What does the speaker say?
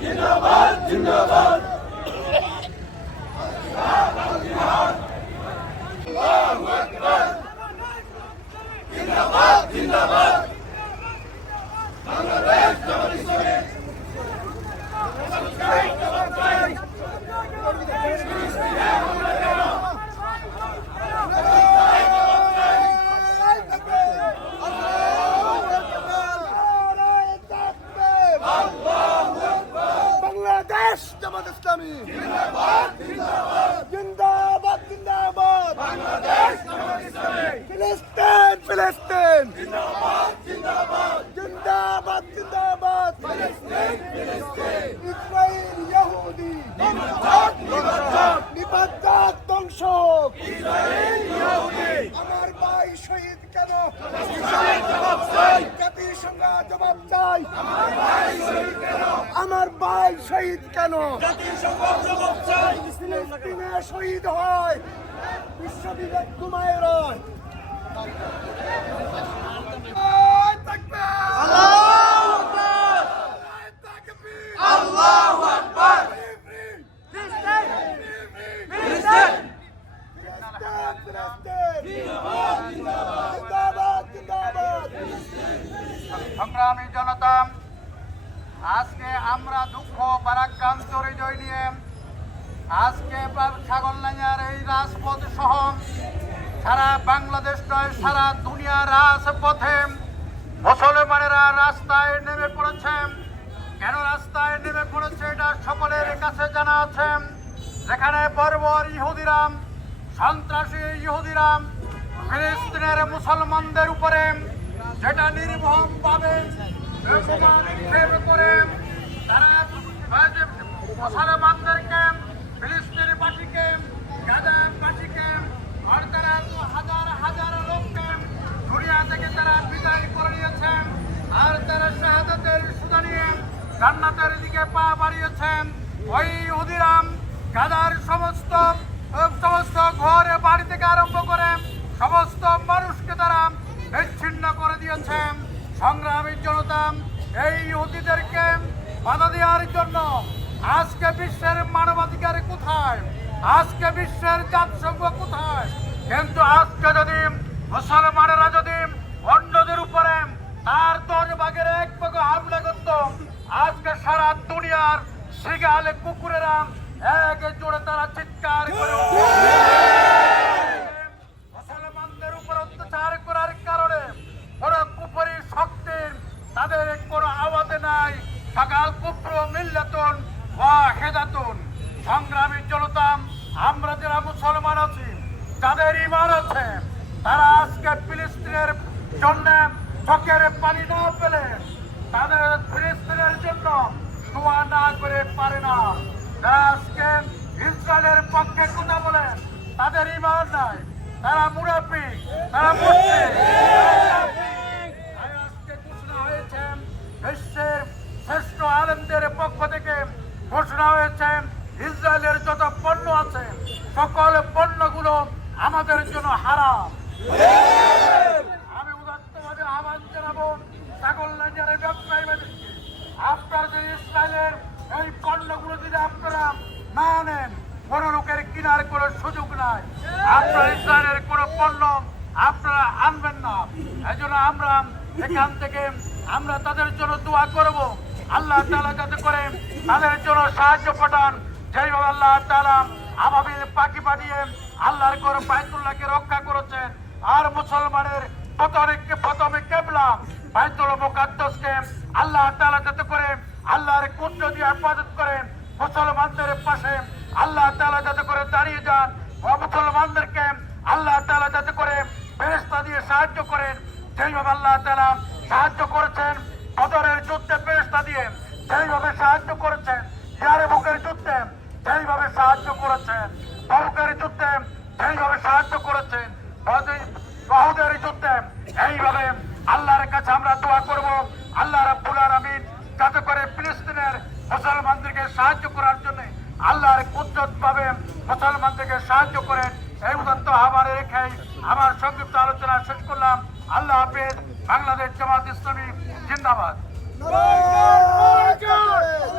জিন্দাবাদ জিন্দাবাদ। জামাত ইসলামী। জিন্দাবাদ জিন্দাবাদ। ফিলিস্তিন ফিলিস্তিন। জিন্দাবাদ জিন্দাবাদ। ইসরায়েল ইহুদি। নিপাত ধ্বংস আমার ভাই শহীদ কেন? জাতিসংঘ জবাব চাই। আমার ভাই শহীদ কেন? ফিলিস্তিনে শহীদ হয়। বিশ্ববিদ্যালয় ঘুমায় রয়। সংগ্রামী জনতা আজকে আমরা দুঃখ বারাক্রান্ত হৃদয় নিয়ে আজকে ছাগলনাইয়ার এই রাজপথ সহ সারা বাংলাদেশ নয়, সারা দুনিয়ার রাজপথে। মুসলমানেরা রাস্তায় নেমে পড়েছে। কেন রাস্তায় নেমে পড়েছে এটা সকলের কাছে জানা আছে। যেখানে বর্বর ইহুদিরাম, সন্ত্রাসী ইহুদিরাম, ফিলিস্তিনের মুসলমানদের উপরে যেটা নির্মম পাবে করে তারা মুসলমানদেরকে ফিলিস্তিনবাসীকে গাজাবাসীকে আর তারা হাজার হাজার লোককে দুনিয়া থেকে তারা বিদায় করে নিয়েছেন আর তারা শাহাদাতের সুদা নিয়ে জান্নাতের পা বাড়িয়েছেন ওই উদিরাম গাদার সমস্ত সমস্ত ঘরে বাড়ি থেকে আরম্ভ করে সমস্ত মানুষকে তারা বিচ্ছিন্ন করে দিয়েছেন। সংগ্রামী জনতা এই অতীতদেরকে বাধা দেওয়ার জন্য আজকে বিশ্বের মানবাধিকার কোথায়? আজকে বিশ্বের জাতিসংঘ কোথায়? কিন্তু আজকে যদি মুসলমানেরা যদি অন্যদের উপরে তার দশ ভাগের এক ভাগ হামলা করত, আজকে সারা দুনিয়ার শিগালে কুকুরেরা এক জোড়ে তারা চিৎকার করে উঠবে। মুসলমানদের উপর অত্যাচার করার কারণে কোন কুপুরি শক্তির তাদের কোনো আওয়াজে নাই, সকাল কুপ্র মিল্লাতুন ওয়া হেদাতুন। সংগ্রামী জনতা আমরা যারা মুসলমান আছি, যাদের ইমান আছে, তারা আজকে ফিলিস্তিনের জন্য চোখের পানি না পেলে তাদের ফিলিস্তিনের জন্য দোয়া না করে পারে না। যারা আজকে ইসরায়েলের পক্ষে কথা বলেন, তাদের ইমান নাই। তারা মুরাফি তারা মুসলিম পক্ষ থেকে ঘোষণা হয়েছে, ইসরায়েলের যত পণ্য আছে, সকল পণ্যগুলো আমাদের জন্য হারাম। আমি উদাত্তভাবে আহ্বান জানাব, ছাগল লাইনের ব্যবসায়ী। আপনারা যদি ইসরায়েলের এই পণ্যগুলো যদি আপনারা না নেন কোন লোকের কেনার কোনো সুযোগ নাই। আপনারা ইসরায়েলের কোনো পণ্য আপনারা আনবেন না। এই আমরা এখান থেকে আমরা তাদের জন্য দোয়া করব। আল্লাহ তালা যাতে করে তাদের জন্য সাহায্য পাঠান। যেইভাবে আল্লাহ তালা আবাবিল পাখি পাঠিয়ে আল্লাহর করে বাইতুল্লাহকে রক্ষা করেছেন। আর মুসলমানের প্রথমে প্রথমে কেবলা বাইতুল মুকাদ্দাসকে আল্লাহ তাআলা যাতে করে আল্লাহর কুঞ্জ দিয়ে হেফাজত করেন। মুসলমানদের পাশে আল্লাহ তাআলা যাতে করে দাঁড়িয়ে যান মুসলমানদেরকে আল্লাহ তাআলা যাতে করে ফেরেশতা দিয়ে সাহায্য করেন। যেইভাবে আল্লাহ তাআলা সাহায্য করেছেন বদরের যুদ্ধে ফেরেশতা দিয়ে যেইভাবে সাহায্য করেছেন, ইয়ারে বুকের যুদ্ধে যেইভাবে সাহায্য করেছেন বাবুকের যুদ্ধে যেইভাবে সাহায্য করেছেন বাহুদের যুদ্ধে এইভাবে আল্লাহর কাছে আমরা দোয়া করব। আল্লাহ রাব্বুল আলামিন যাতে করে ফিলিস্তিনের মুসলমানদেরকে সাহায্য করার জন্য আল্লাহর কুদরত পাবে মুসলমানদেরকে সাহায্য করেন। এই উদাত্ত আহ্বান রেখে আমার সংক্ষিপ্ত আলোচনা শেষ করলাম। আল্লাহ হাফেজ, বাংলাদেশ জামাত ইসলামী জিন্দাবাদ নারায়ণ